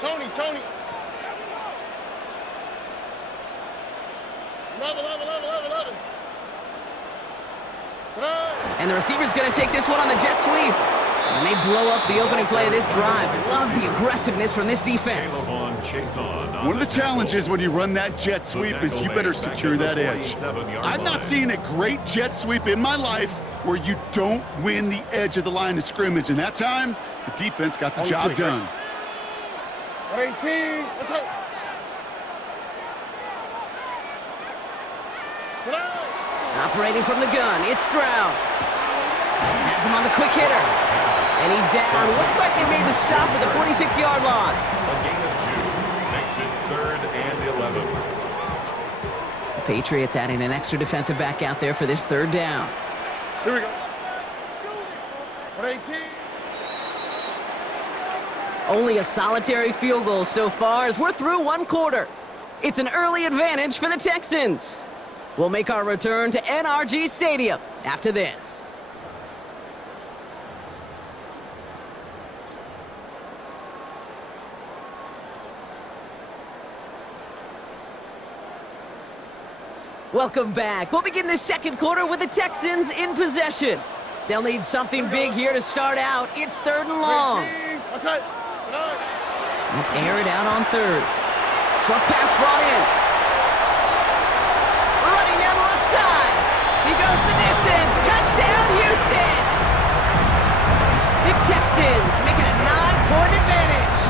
Tony. Level. And the receiver's going to take this one on the jet sweep. And they blow up the opening play of this drive. Love the aggressiveness from this defense. One of the challenges when you run that jet sweep is you better secure that edge. I've not seen a great jet sweep in my life where you don't win the edge of the line of scrimmage. And that time, the defense got the job done. 18, let's go. Operating from the gun, it's Stroud. Has him on the quick hitter. And he's down. Looks like they made the stop at the 46-yard line. A gain of 2. Makes it 3rd and 11. The Patriots adding an extra defensive back out there for this 3rd down. Here we go. 18. Only a solitary field goal so far as we're through 1 quarter. It's an early advantage for the Texans. We'll make our return to NRG Stadium after this. Welcome back. We'll begin the 2nd quarter with the Texans in possession. They'll need something big here to start out. It's 3rd and long. Air it out on 3rd. Short pass brought in. Running down the left side. He goes the distance. Touchdown, Houston. The Texans making a 9-point advantage.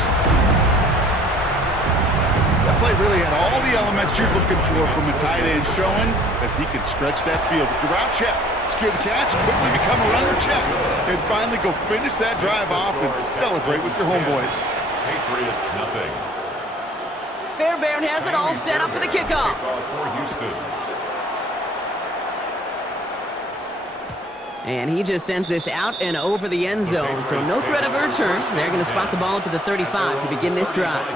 That play really had all the elements you're looking for from a tight end, showing that he can stretch that field with the route check, secure the catch, quickly become a runner check, and finally go finish that drive off and celebrate with your homeboys. Patriots, nothing. Fairbairn has it all set up for the kickoff. For Houston. And he just sends this out and over the end zone, so no threat of a return. They're going to spot the ball up at the 35 to begin this drive.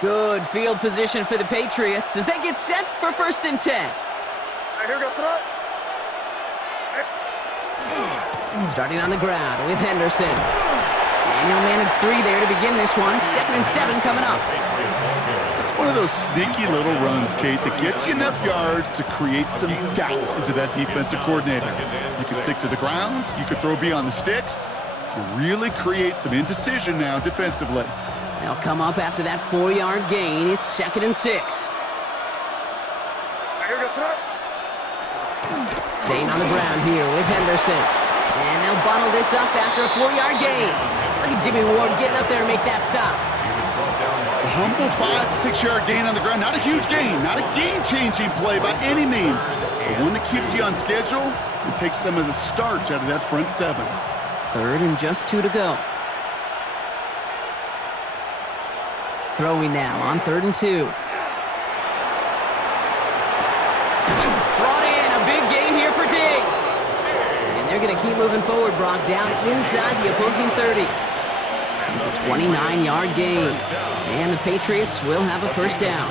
Good field position for the Patriots as they get set for 1st and 10. Here we go, throw. Starting on the ground with Henderson. And he'll manage 3 there to begin this one. 2nd and 7 coming up. It's one of those sneaky little runs, Kate, that gets you enough yards to create some doubt into that defensive coordinator. You can stick to the ground. You can throw beyond the sticks. You really create some indecision now defensively. They'll come up after that 4-yard gain. It's 2nd and 6. Here we go, throw. Staying on the ground here with Henderson. And they'll bottle this up after a 4-yard gain. Look at Jimmy Ward getting up there to make that stop. A humble 5 to 6 yard gain on the ground. Not a huge gain, not a game-changing play by any means, but one that keeps you on schedule and takes some of the starch out of that front 7. 3rd and just 2 to go. Throwing now on 3rd and 2. Brought in a big gain here for Diggs. And they're going to keep moving forward, Brock, down inside the opposing 30. It's a 29-yard gain. And the Patriots will have a 1st down.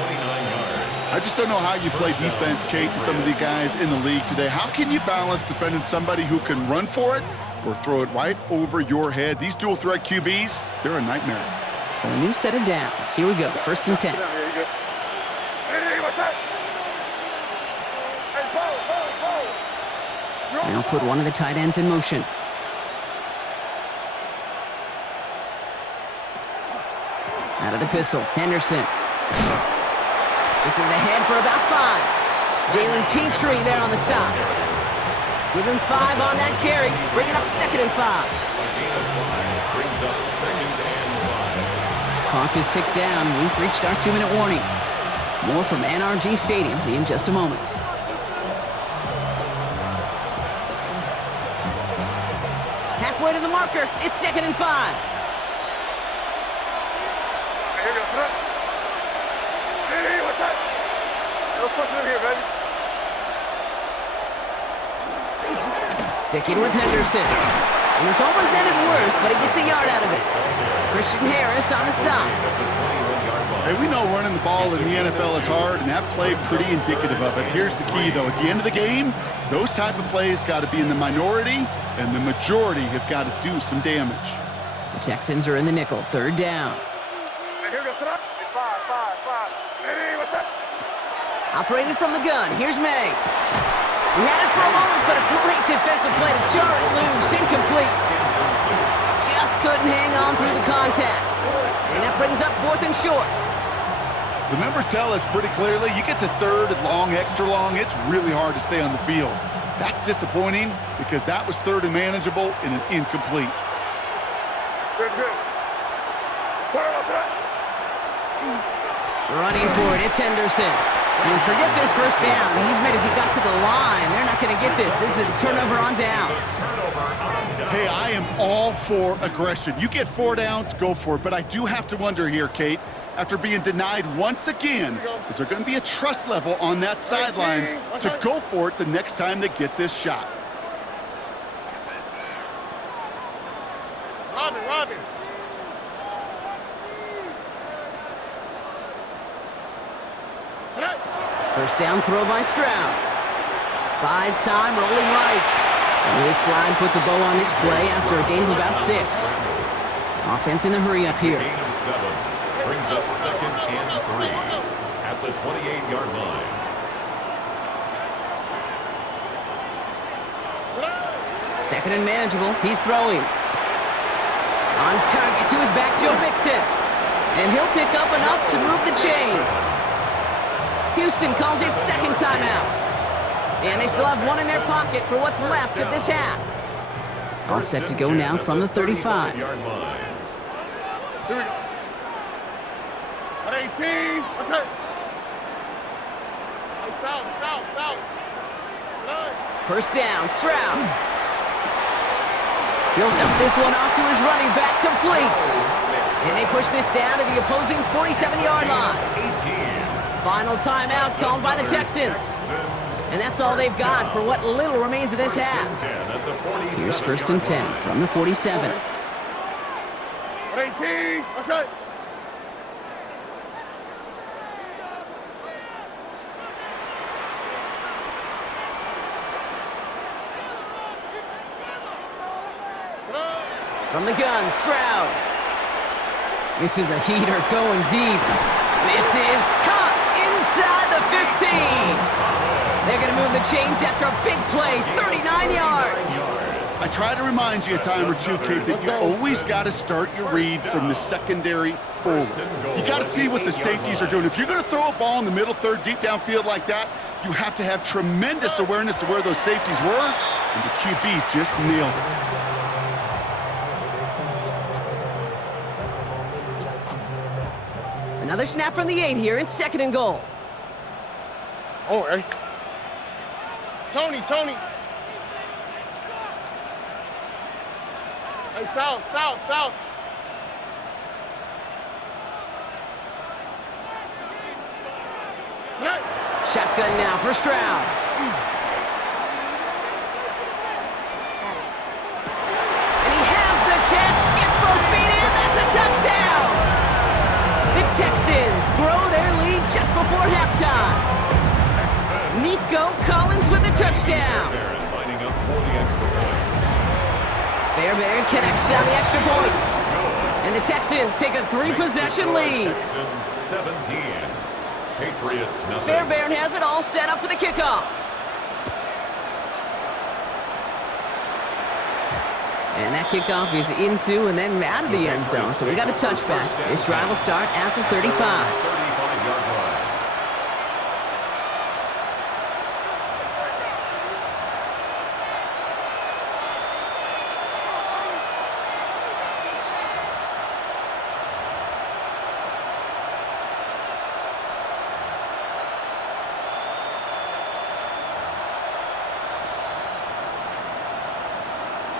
I just don't know how you play defense, Kate, and some of the guys in the league today. How can you balance defending somebody who can run for it or throw it right over your head? These dual-threat QBs, they're a nightmare. So a new set of downs. Here we go, 1st and 10. Now put one of the tight ends in motion. Out of the pistol, Henderson. This is ahead for about 5. Jalen Petrie there on the stop. Give him 5 on that carry. Bring it up 2nd and 5. A gain of 5 brings up 2nd and 5. Clock is ticked down. We've reached our 2-minute warning. More from NRG Stadium in just a moment. Halfway to the marker. It's 2nd and 5. Here we go, throw. Hey, what's that? No pushing him here, baby. Sticking with Henderson. And this almost ended worse, but he gets a yard out of it. Christian Harris on the stop. Hey, we know running the ball in the NFL is hard, and that play pretty indicative of it. Here's the key, though. At the end of the game, those type of plays got to be in the minority, and the majority have got to do some damage. The Texans are in the nickel, 3rd down. Here we go, set up. 5. Ready, what's up? Operated from the gun, here's May. He had it for a moment, but a great defensive play to jar it loose, incomplete. Just couldn't hang on through the contact. And that brings up 4th and short. The numbers tell us pretty clearly, you get to 3rd and long, extra long, it's really hard to stay on the field. That's disappointing because that was 3rd and manageable and an incomplete. Good. Running for it, it's Henderson. And forget this first down. He's made as he got to the line. They're not going to get this. This is a turnover on downs. Hey, I am all for aggression. You get 4 downs, go for it. But I do have to wonder here, Kate, after being denied once again, is there going to be a trust level on that sidelines to go for it the next time they get this shot? Robin. First down throw by Stroud. Buys time, rolling right. And this slide puts a bow on this play after a gain of about 6. Offense in the hurry up here. Gain of 7. Brings up 2nd and 3 at the 28-yard line. Second and manageable. He's throwing. On target to his back, Joe Mixon. And he'll pick up enough to move the chains. Houston calls it 2nd timeout. And they still have 1 in their pocket for what's left of this half. All set to go now from the 35. Here we go. At 18, what's that? South. First down, Stroud. Built up this one off to his running back, complete. And they push this down to the opposing 47-yard line. Final timeout called by the Texans. And that's all they've got for what little remains of this half. Here's 1st and 10 from the 47. At 18, what's that? From the gun, Stroud. This is a heater going deep. This is caught inside the 15. They're going to move the chains after a big play, 39 yards. I try to remind you a time or two, Kate, that you always got to start your read from the secondary forward. You got to see what the safeties are doing. If you're going to throw a ball in the middle third, deep downfield like that, you have to have tremendous awareness of where those safeties were, and the QB just nailed it. Another snap from the 8 here. It's 2nd and goal. Oh, hey. Tony. Hey, south. Shotgun now for Stroud. And he has the catch, gets both feet in, that's a touchdown! The Texans grow their lead just before halftime. Nico Collins with the touchdown. Lining up for the extra point. Fairbairn connects on the extra point. And the Texans take a 3-possession lead. Texans 17. Patriots nothing. Fairbairn has it all set up for the kickoff. And that kickoff is into and then out of the end zone. So we got a touchback. This drive will start at the 35. 35-yard line.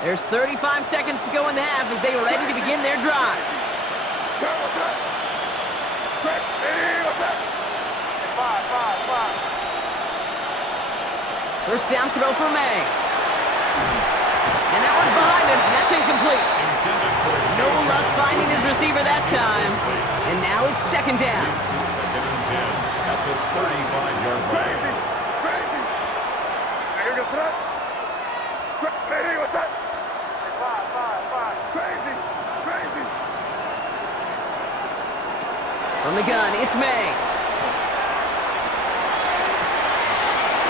There's 35 seconds to go in the half as they are ready to begin their drive. What's up? Quick, hey, what's up? 5. First down throw for May. And that one's behind him. That's incomplete. No luck finding his receiver that time. And now it's second down. Second and 10 at the 35-yard line. Crazy. Crazy. Here goes that. Ready, what's that? Five. Crazy. Crazy. From the gun, it's May.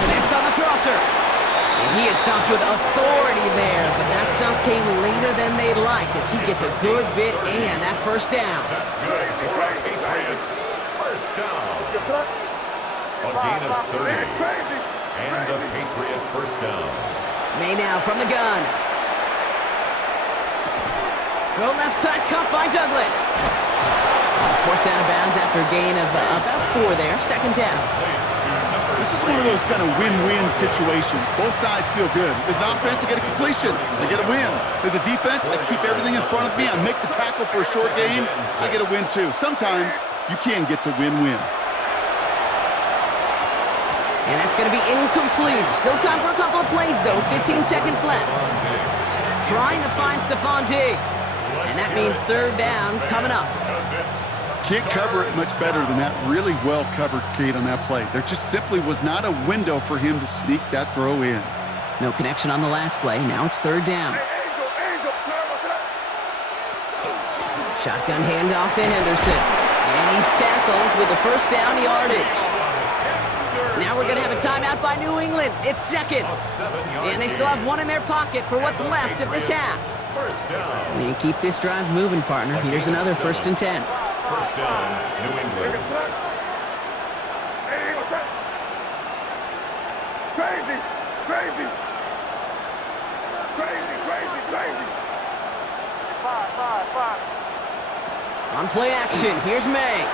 Connects on the crosser. And he is stopped with authority there, but that stop came later than they'd like as he gets a good bit and that first down. That's good for our Patriots. First down. A gain of 30. And a Patriot first down. May now from the gun. Throw left side, caught by Douglas. It's forced out of bounds after a gain of about 4 there. Second down. This is one of those kind of win-win situations. Both sides feel good. As an offense, I get a completion. I get a win. As a defense, I keep everything in front of me. I make the tackle for a short gain. I get a win, too. Sometimes you can get to win-win. And that's going to be incomplete. Still time for a couple of plays, though. 15 seconds left. Trying to find Stephon Diggs. And that means third down coming up. Can't cover it much better than that. Really well covered, Kate, on that play. There just simply was not a window for him to sneak that throw in. No connection on the last play. Now it's third down. Shotgun handoff to Henderson. And he's tackled with the first down yardage. Now we're going to have a timeout by New England. It's second. And they still have one in their pocket for what's left of this half. First down. And keep this drive moving, partner. Here's another first and 10. First down, New England. Hey, what's that? Crazy. Five. On play action, here's May.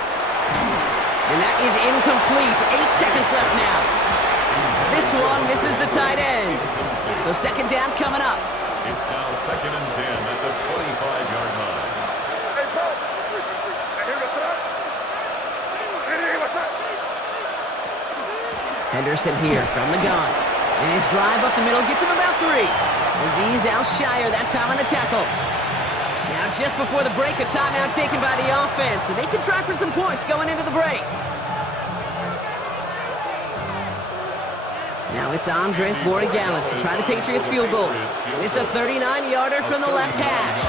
And that is incomplete. 8 seconds left now. This one misses the tight end. So second down coming up. It's now second and 10 at the 25-yard line. Hey, Paul. Here goes that. Hey, what's that? Henderson here from the gun. And his drive up the middle gets him about 3. Azeez Al-Shire that time on the tackle. Now just before the break, a timeout taken by the offense. And they can try for some points going into the break. Now it's Andres Borregales to try the Patriots field goal. It's a 39-yarder from the left hash.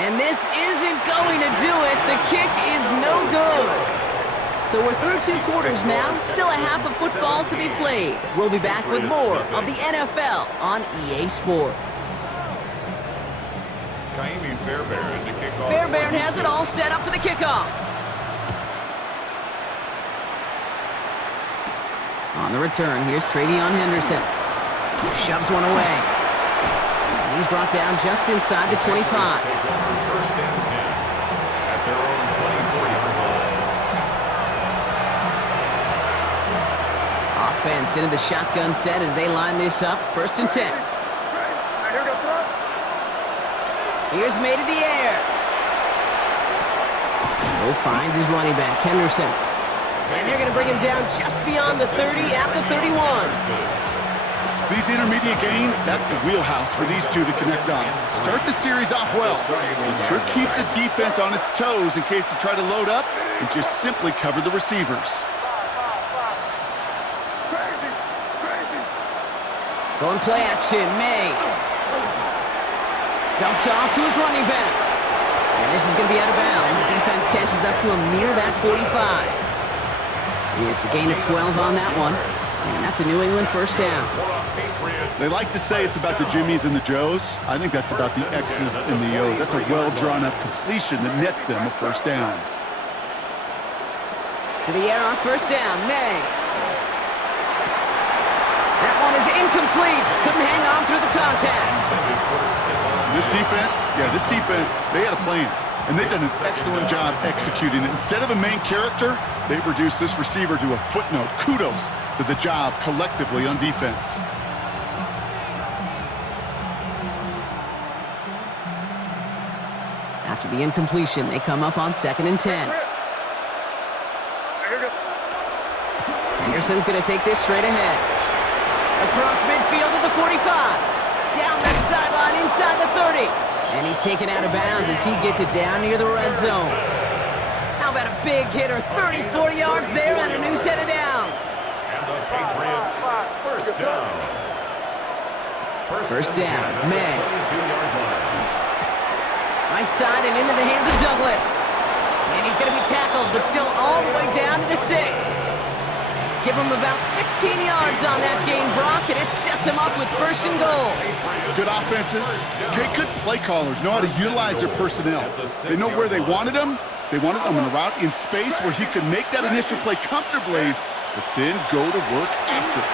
And this isn't going to do it. The kick is no good. So we're through 2 quarters now. Still a half of football to be played. We'll be back with more of the NFL on EA Sports. Fairbairn to kick off. Fairbairn has it all set up for the kickoff. On the return, here's Travion Henderson. Shoves one away. And he's brought down just inside the 25. First and 10 at their own 24-yard line. Offense into the shotgun set as they line this up. First and 10. Here goes that. Here's May to the air. Bo finds his running back, Henderson. And they're going to bring him down just beyond the 30 at the 31. These intermediate gains, that's the wheelhouse for these two to connect on. Start the series off well. It sure keeps the defense on its toes in case they try to load up and just simply cover the receivers. Crazy. Going play action, May. Dumped off to his running back. And this is going to be out of bounds. Defense catches up to him near that 45. It's a gain of 12 on that one. And that's a New England first down. They like to say it's about the Jimmies and the Joes. I think that's about the X's and the O's. That's a well-drawn-up completion that nets them a first down. To the air on first down, May. That one is incomplete. Couldn't hang on through the contact. This defense, they had a plan. And they've done an excellent job executing it. Instead of a main character, they've reduced this receiver to a footnote. Kudos to the job collectively on defense. After the incompletion, they come up on second and 10. Anderson's going to take this straight ahead. Across midfield at the 45. Down the sideline inside the 30. And he's taken out of bounds as he gets it down near the red zone. How about a big hitter, 30-40 yards there and a new set of downs. And the Patriots, first down. First down, May. 22-yard line. Right side and into the hands of Douglas. And he's going to be tackled, but still all the way down to the 6. Give him about 16 yards on that gain, Brock, and it sets him up with first and goal. Good offenses. Okay, good play callers know how to utilize their personnel. They know where they wanted him. They wanted him in a route in space where he could make that initial play comfortably, but then go to work after it.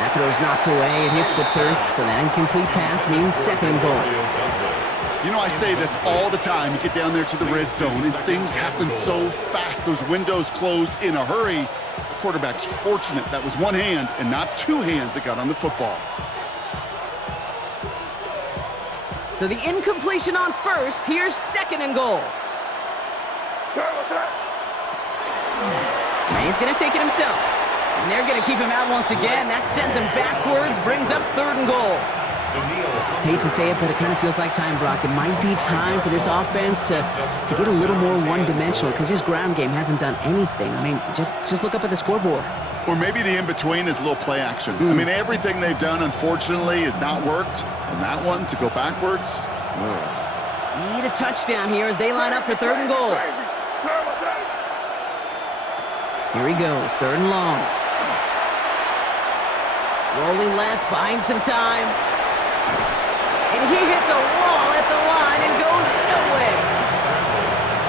That throw's knocked away. It hits the turf, so that incomplete pass means second and goal. You know, I say this all the time. You get down there to the red zone, and things happen so fast. Those windows close in a hurry. The quarterback's fortunate that was one hand and not two hands that got on the football. So the incompletion on first. Here's second and goal. He's going to take it himself. And they're going to keep him out once again. That sends him backwards, brings up third and goal. Hate to say it, but it kind of feels like time, Brock. It might be time for this offense to get a little more one-dimensional because his ground game hasn't done anything. I mean, just look up at the scoreboard. Or maybe the in-between is a little play action. I mean, everything they've done, unfortunately, has not worked. And that one, to go backwards, Need a touchdown here as they line up for third and goal. Here he goes, third and long. Rolling left, buying some time. And he hits a wall at the line and goes nowhere.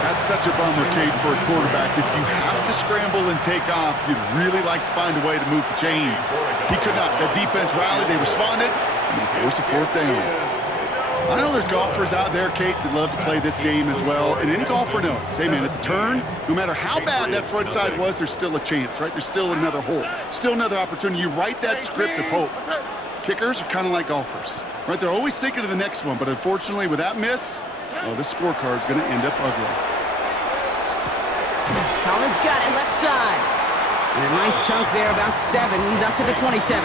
That's such a bummer, Kate, for a quarterback. If you have to scramble and take off, you'd really like to find a way to move the chains. He could not. The defense rallied, they responded, and they forced a fourth down. I know there's golfers out there, Kate, that love to play this game as well, and any golfer knows, hey, man, at the turn, no matter how bad that front side was, there's still a chance, right? There's still another hole, still another opportunity. You write that script of hope. Kickers are kind of like golfers, right? They're always thinking of the next one, but unfortunately, with that miss, oh, this scorecard's going to end up ugly. Collins got it left side. And a nice chunk there, about 7. He's up to the 27.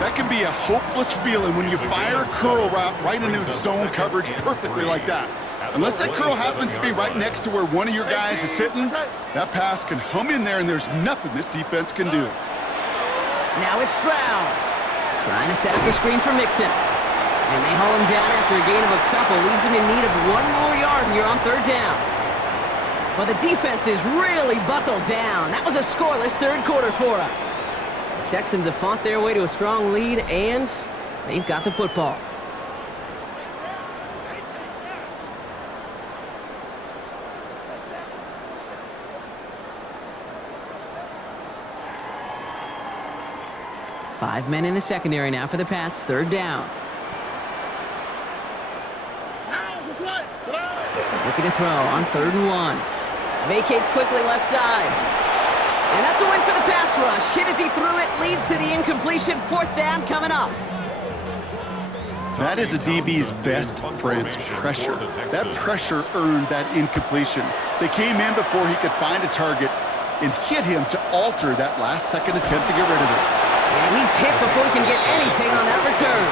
That can be a hopeless feeling when you fire a curl route right into zone coverage perfectly like that. Unless that curl happens to be right next to where one of your guys is sitting, that pass can hum in there and there's nothing this defense can do. Now it's Stroud. Trying to set up the screen for Mixon. And they haul him down after a gain of a couple. Leaves him in need of one more yard here on third down. Well, the defense is really buckled down. That was a scoreless third quarter for us. The Texans have fought their way to a strong lead, and they've got the football. Five men in the secondary now for the Pats. Third down. Looking to throw on third and 1. Vacates quickly left side. And that's a win for the pass rush. Hit as he threw it, leads to the incompletion. Fourth down coming up. That is a DB's best friend, pressure. That pressure earned that incompletion. They came in before he could find a target and hit him to alter that last-second attempt to get rid of it. And he's hit before he can get anything on that return.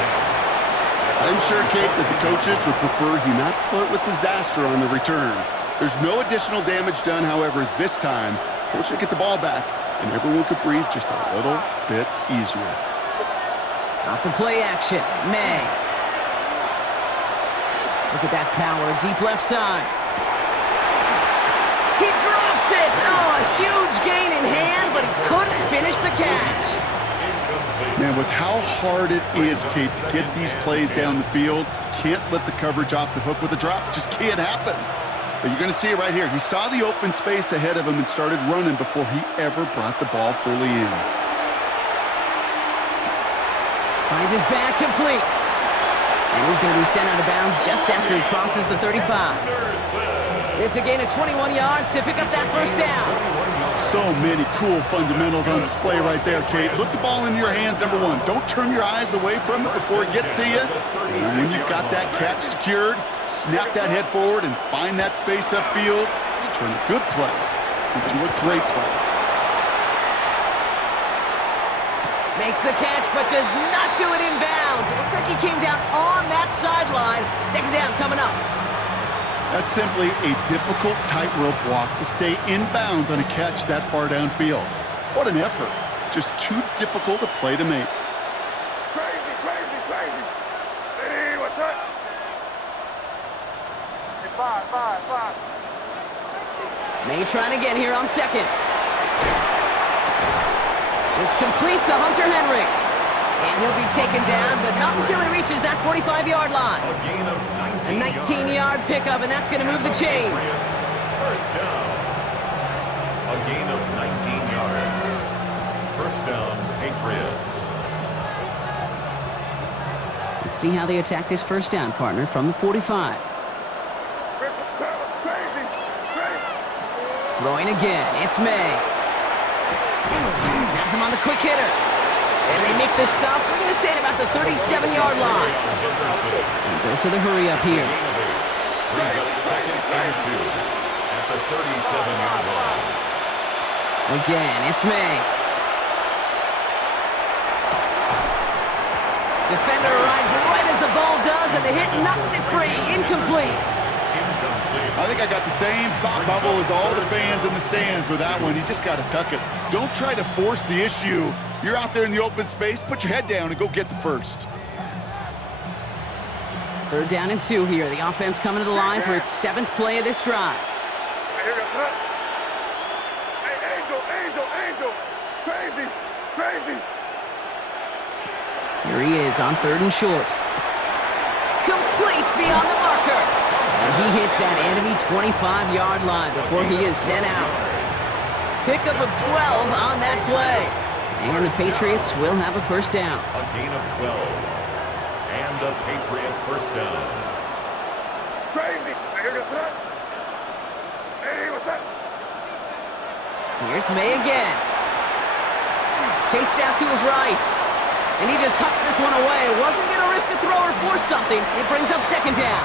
I'm sure, Kate, that the coaches would prefer he not flirt with disaster on the return. There's no additional damage done, however, this time. Fortunately, get the ball back, and everyone could breathe just a little bit easier. Off the play action, May. Look at that power, deep left side. He drops it! Oh, a huge gain in hand, but he couldn't finish the catch. Man, with how hard it is, Kate, to get these plays down the field, can't let the coverage off the hook with a drop. It just can't happen. But you're going to see it right here. He saw the open space ahead of him and started running before he ever brought the ball fully in. Finds his back complete. And he's going to be sent out of bounds just after he crosses the 35. It's a gain of 21 yards to pick up that first down. So many cool fundamentals on display right there, Kate. Look the ball in your hands, number 1. Don't turn your eyes away from it before it gets to you. And when you've got that catch secured, snap that head forward and find that space upfield to turn a good play into a great play. Makes the catch, but does not do it in bounds. It looks like he came down on that sideline. Second down coming up. That's simply a difficult tightrope walk to stay in bounds on a catch that far downfield. What an effort. Just too difficult a play to make. Crazy, crazy, crazy. Hey, what's up? Hey, five. May trying again here on second. It's complete to Hunter Henry. And he'll be taken down, but not until he reaches that 45-yard line. A gain of 19 A 19-yard pickup, and that's going to move the chains. First down. A gain of 19 yards. First down, Patriots. Let's see how they attack this first down, partner, from the 45. Crazy. Throwing again, it's May. Has him on the quick hitter. And they make this stop, we're going to say at about the 37-yard line. And dose of the hurry up here. Brings up second and 2 at the 37-yard line. Again, it's May. Defender arrives right as the ball does, and the hit knocks it free. Incomplete. I think I got the same thought bubble as all the fans in the stands with that one. You just got to tuck it. Don't try to force the issue. You're out there in the open space. Put your head down and go get the first. Third down and 2 here. The offense coming to the line for its 7th play of this drive. Hey, here goes up. Hey, Angel. Crazy. Here he is on 3rd and short. Complete beyond the marker. And he hits that enemy 25-yard line before he is sent out. Pickup of 12 on that play. And the Patriots will have a first down. A gain of 12. And a Patriot first down. Crazy. Hey, here goes up. Hey, what's up? Here's May again. Chased out to his right. And he just hucks this one away. Wasn't going to risk a throw or force something. It brings up second down.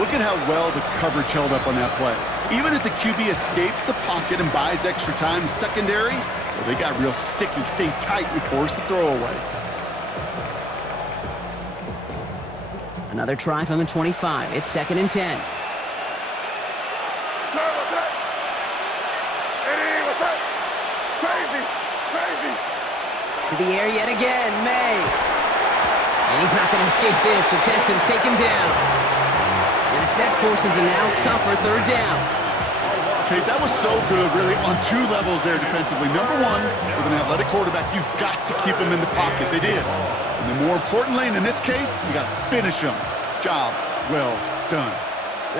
Look at how well the coverage held up on that play. Even as the QB escapes the pocket and buys extra time secondary, well, they got real sticky, stay tight, and force the throw away. Another try from the 25. It's 2nd and 10. No, what's up? Hey, what's up? Crazy. To the air yet again, May. And he's not going to escape this. The Texans take him down. And the set forces a now tougher 3rd down. Okay, that was so good, really, on 2 levels there defensively. Number 1, with an athletic quarterback, you've got to keep him in the pocket. They did. And then more importantly, in this case, you got to finish him. Job well done.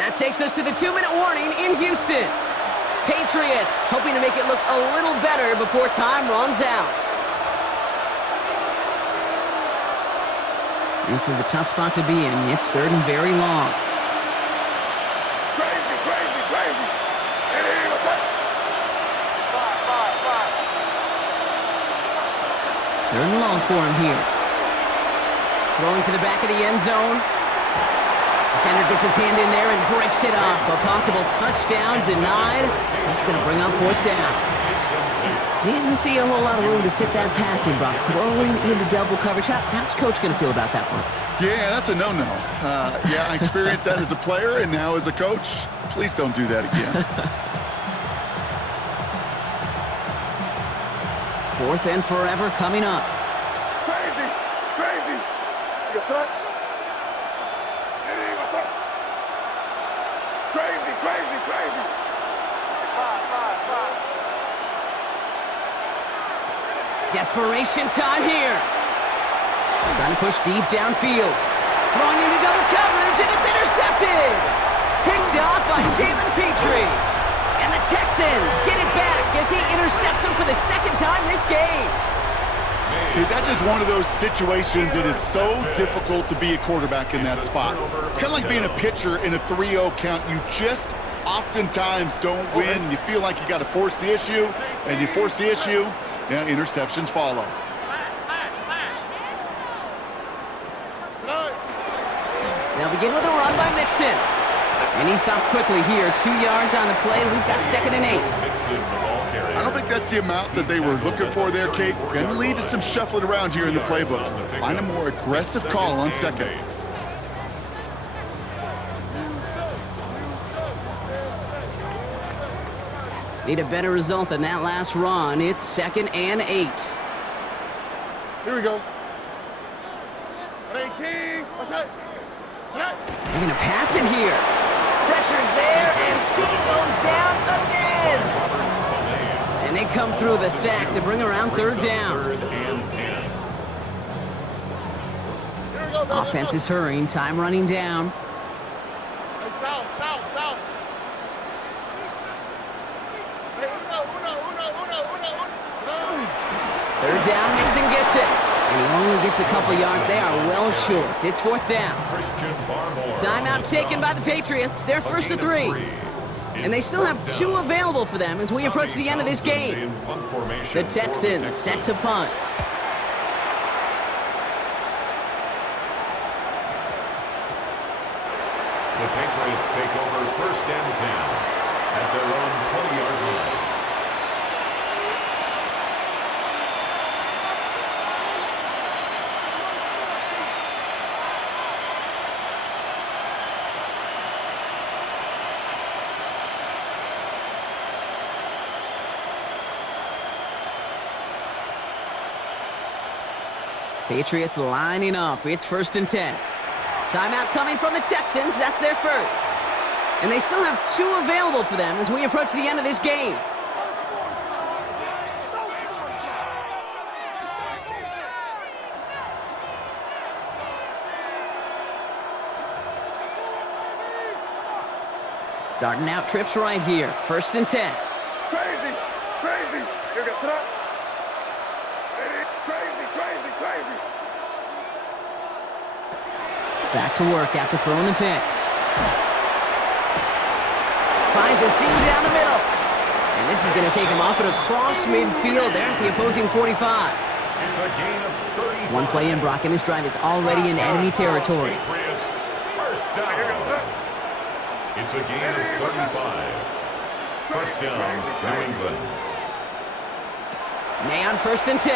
That takes us to the 2-minute warning in Houston. Patriots hoping to make it look a little better before time runs out. This is a tough spot to be in. It's 3rd and very long. Crazy. Hey, what's up? Five. 3rd and long for him here. Throwing to the back of the end zone. Defender gets his hand in there and breaks it up. A possible touchdown denied. That's going to bring up 4th down. Didn't see a whole lot of room to fit that passing, Brock. Throwing into double coverage. How's Coach going to feel about that one? Yeah, that's a no-no. Yeah, I experienced that as a player and now as a coach. Please don't do that again. 4th and forever coming up. Crazy. What's up? Hey, what's up? Crazy. Five. Desperation time here. Trying to push deep downfield. Throwing into double coverage, and it's intercepted. Picked off by Jalen Petrie. And the Texans get it back as he intercepts him for the 2nd time this game. Okay, that's just one of those situations that is so difficult to be a quarterback in that spot. It's kind of like being a pitcher in a 3-0 count. You just oftentimes don't win. You feel like you got to force the issue, and you force the issue, yeah, interceptions follow. They'll begin with a run by Mixon. And he stopped quickly here. 2 yards on the play. We've got 2nd and 8. I don't think that's the amount that they were looking for there, Kate. Going to lead to some shuffling around here in the playbook. Find a more aggressive call on 2nd. Need a better result than that last run. It's 2nd and 8. Here we go. 18. What's that? They're going to pass it here. Pressure's there, and he goes down again. And they come through the sack to bring around 3rd down. Offense is hurrying, time running down. Hey, south. Hey, uno. 3rd down, Mixon gets it. And he only gets a couple yards. They are well short. It's 4th down. Timeout taken by the Patriots. They're 1st to 3. And they still have 2 available for them as we approach the end of this game. The Texans set to punt. The Patriots take over 1st and 10 at their own 20-yard line. Patriots lining up. It's 1st and 10. Timeout coming from the Texans. That's their first. And they still have 2 available for them as we approach the end of this game. Starting out trips right here. 1st and 10. Crazy. Here we go. Sit up. Crazy. Back to work after throwing the pick. Finds a seam down the middle. And this is going to take him up and across midfield there at the opposing 45. It's a gain of 35. One play in, Brock, and this drive is already in enemy territory. Patriots, 1st down. It's a gain of 35. 1st down, New England. May on 1st and 10.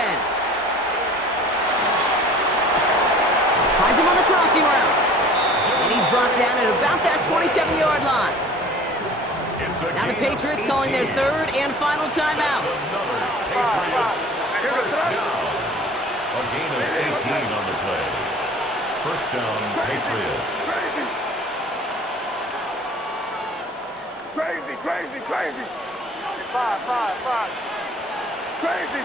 Finds him on the crossing route. And he's brought down at about that 27-yard line. Now the Patriots calling their 3rd and final timeout. Patriots, 1st down. A gain of 18 on the play. 1st down, Patriots. Crazy. 5. Crazy.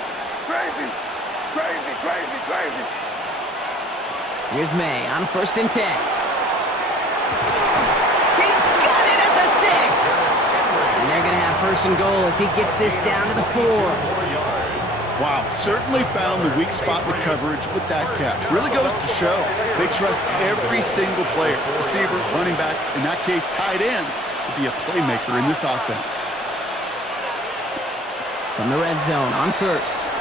Here's May on 1st and 10. He's got it at the 6. And they're going to have 1st and goal as he gets this down to the 4. Wow, certainly found the weak spot in the coverage with that catch. Really goes to show they trust every single player, receiver, running back, in that case tight end, to be a playmaker in this offense. From the red zone on 1st.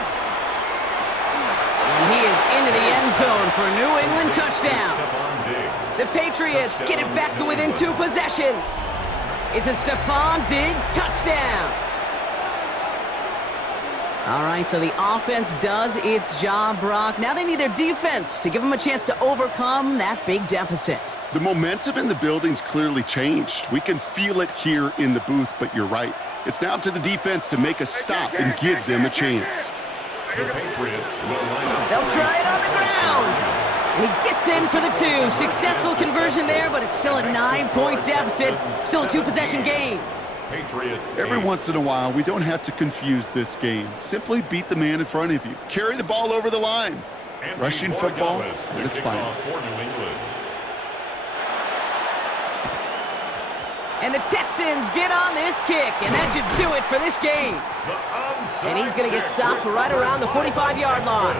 And he is into the end zone for a New England touchdown. The Patriots get it back to within 2 possessions. It's a Stephon Diggs touchdown. All right, so the offense does its job, Brock. Now they need their defense to give them a chance to overcome that big deficit. The momentum in the building's clearly changed. We can feel it here in the booth, but you're right. It's now up to the defense to make a stop and give them a chance. The Patriots will line up. They'll try it on the ground. And he gets in for the 2. Successful conversion there, but it's still a 9-point deficit. Still a 2-possession game. Patriots. Every once in a while, we don't have to confuse this game. Simply beat the man in front of you. Carry the ball over the line. Rushing football at its finest. And the Texans get on this kick, and that should do it for this game. And he's going to get stopped right around the 45-yard line.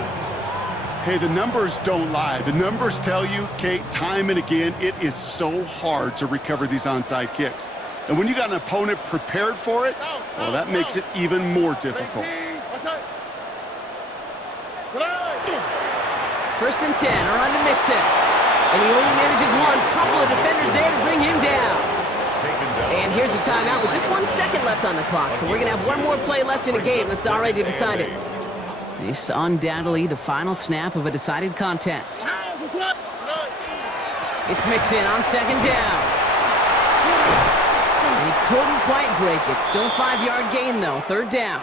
Hey, the numbers don't lie. The numbers tell you, Kate, time and again, it is so hard to recover these onside kicks. And when you got an opponent prepared for it, well, that makes it even more difficult. 1st and 10, around to Mixon. And he only manages one. Couple of defenders there to bring him down. And here's a timeout with just 1 second left on the clock. So we're going to have one more play left in a game that's already decided. This undoubtedly the final snap of a decided contest. It's mixed in on second down. And he couldn't quite break it. Still a 5-yard gain, though. Third down.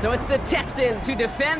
So it's the Texans who defend